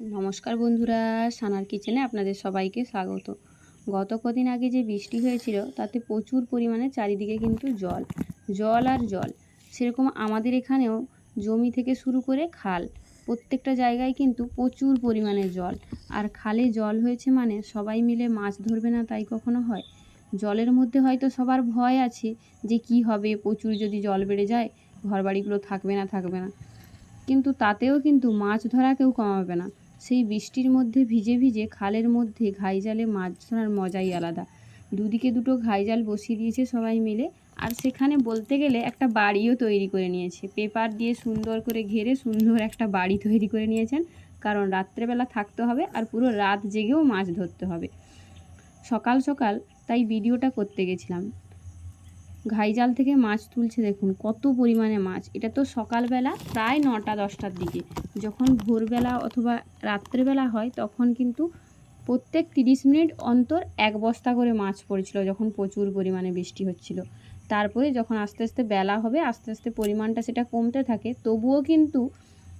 নমস্কার বন্ধুরা, সানার কিচেনে আপনাদের সবাইকে স্বাগত। গত কদিন আগে যে বৃষ্টি হয়েছিল, তাতে প্রচুর পরিমাণে চারিদিকে কিন্তু জল জল আর জল। সেরকম আমাদের এখানেও জমি থেকে শুরু করে খাল, প্রত্যেকটা জায়গায় কিন্তু প্রচুর পরিমাণে জল। আর খালে জল হয়েছে মানে সবাই মিলে মাছ ধরবে না তাই কখনো হয়? জলের মধ্যে হয়তো সবার ভয় আছে যে কি হবে, প্রচুর যদি জল বেড়ে যায়, ঘরবাড়িগুলো থাকবে না থাকবে না। কিন্তু তাতেও কিন্তু মাছ ধরা কেউ কমাবে না। সেই বৃষ্টির মধ্যে ভিজে ভিজে খালের মধ্যে ঘাই জালে মাছ ধরার মজাই আলাদা। দুদিকে দুটো ঘাই জাল বসিয়ে দিয়েছে সবাই মিলে, আর সেখানে বলতে গেলে একটা বাড়িও তৈরি করে নিয়েছে। পেপার দিয়ে সুন্দর করে ঘেরে সুন্দর একটা বাড়ি তৈরি করে নিয়েছেন, কারণ রাত্রেবেলা থাকতে হবে আর পুরো রাত জেগেও মাছ ধরতে হবে। সকাল সকাল তাই ভিডিওটা করতে গেছিলাম। ঘাইজাল থেকে মাছ তুলছে দেখুন, কত পরিমাণে মাছ। এটা তো সকালবেলা প্রায় নটা, দশটার দিকে। যখন ভোরবেলা অথবা রাত্রেবেলা হয়, তখন কিন্তু প্রত্যেক তিরিশ মিনিট অন্তর এক বস্তা করে মাছ পড়েছিল, যখন প্রচুর পরিমাণে বৃষ্টি হচ্ছিল। তারপরে যখন আস্তে আস্তে বেলা হবে, আস্তে আস্তে পরিমাণটা সেটা কমতে থাকে, তবুও কিন্তু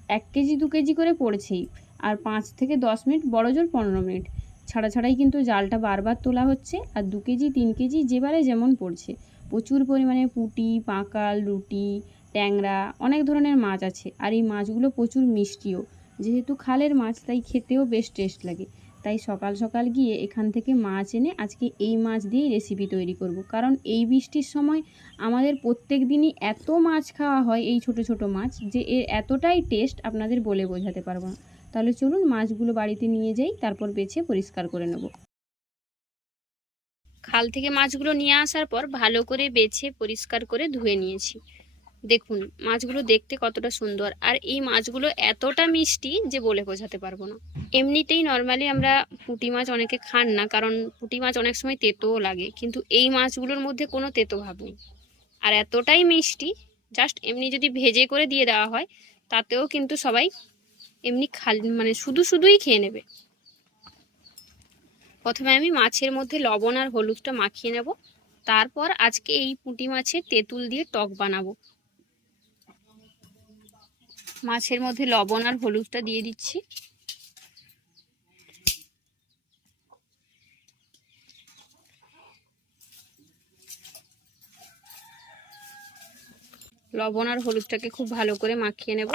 এক কেজি, দু কেজি করে পড়ছেই। আর পাঁচ থেকে দশ মিনিট, বড় জোর পনেরো মিনিট। ছাড়া ছাড়াই কিন্তু জালটা বারবার তোলা হচ্ছে, আর দু কেজি, তিন কেজি যেবারে যেমন পড়ছে। প্রচুর পরিমাণে পুঁটি, পাঁকাল, রুটি, ট্যাংরা, অনেক ধরনের মাছ আছে। আর এই মাছগুলো প্রচুর মিষ্টিও। যেহেতু খালের মাছ, তাই খেতেও বেশ টেস্ট লাগে। তাই সকাল সকাল গিয়ে এখান থেকে মাছ এনে আজকে এই মাছ দিয়েই রেসিপি তৈরি করব। কারণ এই বৃষ্টির সময় আমাদের প্রত্যেক দিনই এত মাছ খাওয়া হয়, এই ছোট ছোট মাছ, যে এর এতটাই টেস্ট আপনাদের বলে বোঝাতে পারব না। তাহলে চলুন মাছগুলো বাড়িতে নিয়ে যাই, তারপর বেছে পরিষ্কার করে নেব। খাল থেকে মাছগুলো নিয়ে আসার পর ভালো করে বেছে, পরিষ্কার করে ধুয়ে নিয়েছি। দেখুন, মাছগুলো দেখতে কতটা সুন্দর। আর এই মাছগুলো এতটা মিষ্টি যে বলে বোঝাতে পারব না। এমনিতেই নর্মালি আমরা পুঁটি মাছ অনেকে খান না, কারণ পুঁটি মাছ অনেক সময় তেতোও লাগে। কিন্তু এই মাছগুলোর মধ্যে কোনো তেতো ভাব নেই। আর এতটাই মিষ্টি জাস্ট এমনি যদি ভেজে করে দিয়ে দেওয়া হয়, তাতেও কিন্তু সবাই এমনি খালি মানে শুধু শুধুই খেয়ে নেবে। প্রথমে আমি মাছের মধ্যে লবণ আর হলুদটা মাখিয়ে নেব। তারপর আজকে এই পুঁটি মাছের তেঁতুল দিয়ে টক বানাবো। মাছের মধ্যে লবণ আর হলুদটা দিয়ে দিচ্ছি। লবণ আর হলুদটাকে খুব ভালো করে মাখিয়ে নেব।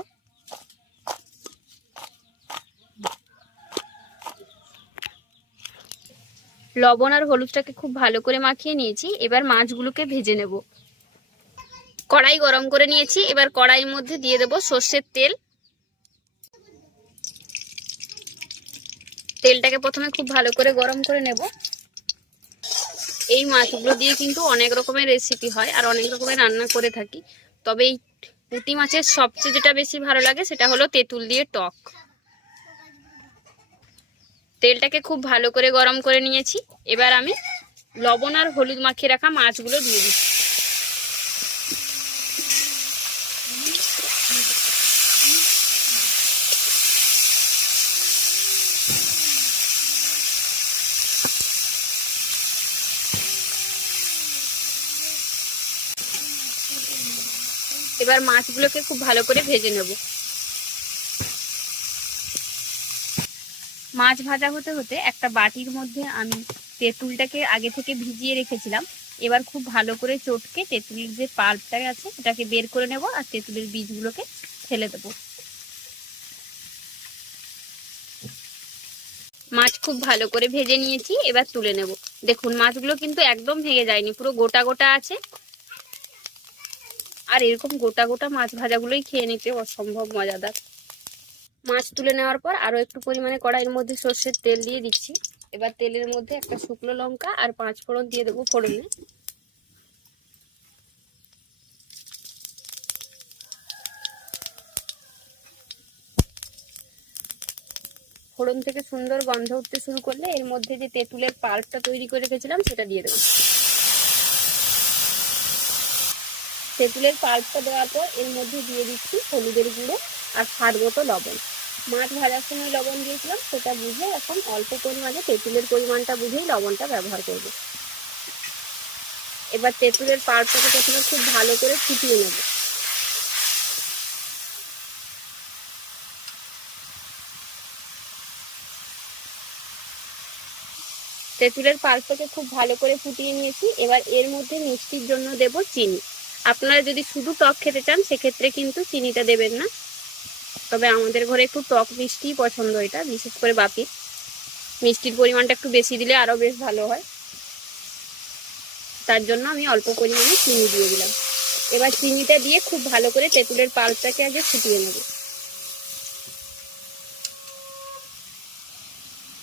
লবণ আর হলুদটাকে খুব ভালো করে মাখিয়ে নিয়েছি। এবার মাছগুলোকে ভেজে নেব। কড়াই গরম করে নিয়েছি। এবার কড়াইয়ের মধ্যে দিয়ে দেব সর্ষের তেল। তেলটাকে প্রথমে খুব ভালো করে গরম করে নেব। এই মাছগুলো দিয়ে কিন্তু অনেক রকমের রেসিপি হয় আর অনেক রকমের রান্না করে থাকি। তবে এই পুঁটি মাছের সবচেয়ে যেটা বেশি ভালো লাগে সেটা হলো তেঁতুল দিয়ে টক। তেলটাকে খুব ভালো করে গরম করে নিয়েছি। এবার আমি লবণ আর হলুদ মাখিয়ে রাখা মাছগুলো দিয়ে দিচ্ছি। এবার মাছগুলোকে খুব ভালো করে ভেজে নেব। মাছ ভাজা হতে হতে একটা বাটির মধ্যে আমি তেঁতুলটাকে আগে থেকে ভিজিয়ে রেখেছিলাম। এবার খুব ভালো করে চটকে তেঁতুলের যে পাল্পটা আছে সেটাকে বের করে নেব আর তেঁতুলের বীজগুলোকে ফেলে দেবো। মাছ খুব ভালো করে ভেজে নিয়েছি, এবার তুলে নেব। দেখুন, মাছগুলো কিন্তু একদম ভেঙে যায়নি, পুরো গোটা গোটা আছে। আর এরকম গোটা গোটা মাছ ভাজাগুলোই খেয়ে নিতে অসম্ভব মজাদার। মাছ তুলে নেওয়ার পর আরও একটু পরিমাণে কড়াইয়ের মধ্যে সর্ষের তেল দিয়ে দিচ্ছি। এবার তেলের মধ্যে একটা শুকনো লঙ্কা আর পাঁচ ফোড়ন দিয়ে দেবো ফোড়নে। ফোড়ন থেকে সুন্দর গন্ধ উঠতে শুরু করলে এর মধ্যে যে তেঁতুলের পাল্পটা তৈরি করে রেখেছিলাম সেটা দিয়ে দেবো। তেঁতুলের পাল্পটা দেওয়ার পর এর মধ্যে দিয়ে দিচ্ছি হলুদের গুঁড়ো আর স্বাদ মতো লবণ। মাছ ভাজার সময় লবণ দিয়েছিলাম, সেটা বুঝে এখন অল্প পরিমাণে তেঁতুলের পরিমাণটা বুঝেই লবণটা ব্যবহার করব। এবার তেঁতুলের পাড়টাকে প্রথমে খুব ভালো করে ফুটিয়ে নেব। তেঁতুলের পাল্পটাকে খুব ভালো করে ফুটিয়ে নিয়েছি। এবার এর মধ্যে মিষ্টির জন্য দেব চিনি। আপনারা যদি শুধু টক খেতে চান, সেক্ষেত্রে কিন্তু চিনিটা দেবেন না। তবে আমাদের ঘরে একটু টক মিষ্টি পছন্দ এটা, বিশেষ করে বাপি। মিষ্টির পরিমাণটা একটু বেশি দিলে আরও বেশ ভালো হয়। তার জন্য আমি অল্প পরিমাণে চিনি দিয়ে দিলাম। এবার চিনিটা দিয়ে খুব ভালো করে তেঁতুলের পাল্পটাকে আগে ফুটিয়ে নেব।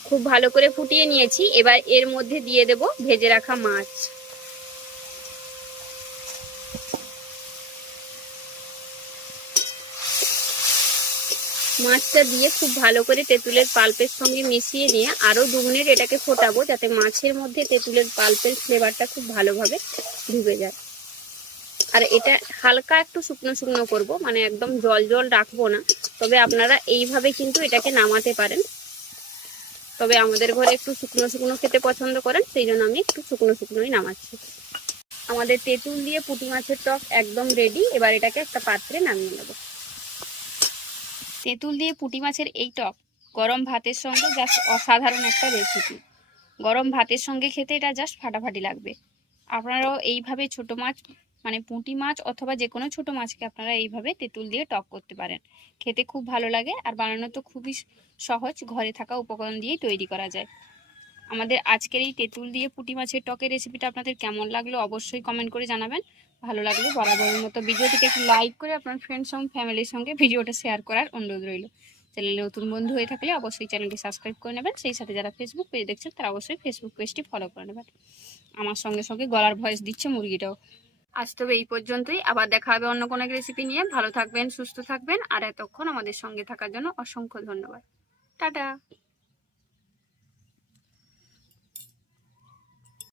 খুব ভালো করে ফুটিয়ে নিয়েছি। এবার এর মধ্যে দিয়ে দেব ভেজে রাখা মাছ। মাছটা দিয়ে খুব ভালো করে তেঁতুলের পাল্পের সঙ্গে মিশিয়ে নিয়ে আরও দু মিনিট এটাকে ফোটাবো, যাতে মাছের মধ্যে তেঁতুলের পাল্পের ফ্লেভারটা খুব ভালোভাবে ঢুকে যায়। আর এটা হালকা একটু শুকনো শুকনো করব মানে একদম জল জল রাখব না। তবে আপনারা এইভাবে কিন্তু এটাকে নামাতে পারেন। তবে আমাদের ঘরে একটু শুকনো শুকনো খেতে পছন্দ করেন, সেই জন্য আমি একটু শুকনো শুকনোই নামাচ্ছি। আমাদের তেঁতুল দিয়ে পুঁটি মাছের টক একদম রেডি এবার এটাকে একটা পাত্রে নামিয়ে নেব। তেঁতুল দিয়ে পুঁটি মাছের এই টক, গরম ভাতের সঙ্গে জাস্ট অসাধারণ একটা রেসিপি গরম ভাতের সঙ্গে খেতে এটা জাস্ট ফাটাফাটি লাগবে। আপনারাও এইভাবে ছোট মাছ মানে পুঁটি মাছ অথবা যে কোনো ছোট মাছকে আপনারা এইভাবে তেঁতুল দিয়ে টক করতে পারেন। খেতে খুব ভালো লাগে আর বানানো তো খুবই সহজ, ঘরে থাকা উপকরণ দিয়েই তৈরি করা যায়। আমাদের আজকের এই তেঁতুল দিয়ে পুঁটি মাছের টকের রেসিপিটা আপনাদের কেমন লাগল অবশ্যই কমেন্ট করে জানাবেন। ভালো লাগলে, বরাবরের মতো ভিডিওটিকে একটু লাইক করে আপনার ফ্রেন্ডস এবং ফ্যামিলির সঙ্গে ভিডিওটা শেয়ার করার অনুরোধ রইল। চ্যানেলে নতুন বন্ধু হয়ে থাকলে অবশ্যই চ্যানেলটি সাবস্ক্রাইব করে নেবেন, সেই সাথে যারা ফেসবুক পেজ দেখছেন, তারা অবশ্যই ফেসবুক পেজটি ফলো করে নেবেন। আমার সঙ্গে সঙ্গে গলার ভয়েস দিচ্ছে মুরগিটাও। আজ তবে এই পর্যন্তই, আবার দেখা হবে অন্য কোনো এক রেসিপি নিয়ে। ভালো থাকবেন, সুস্থ থাকবেন, আর এতক্ষণ আমাদের সঙ্গে থাকার জন্য অসংখ্য ধন্যবাদ। টাটা!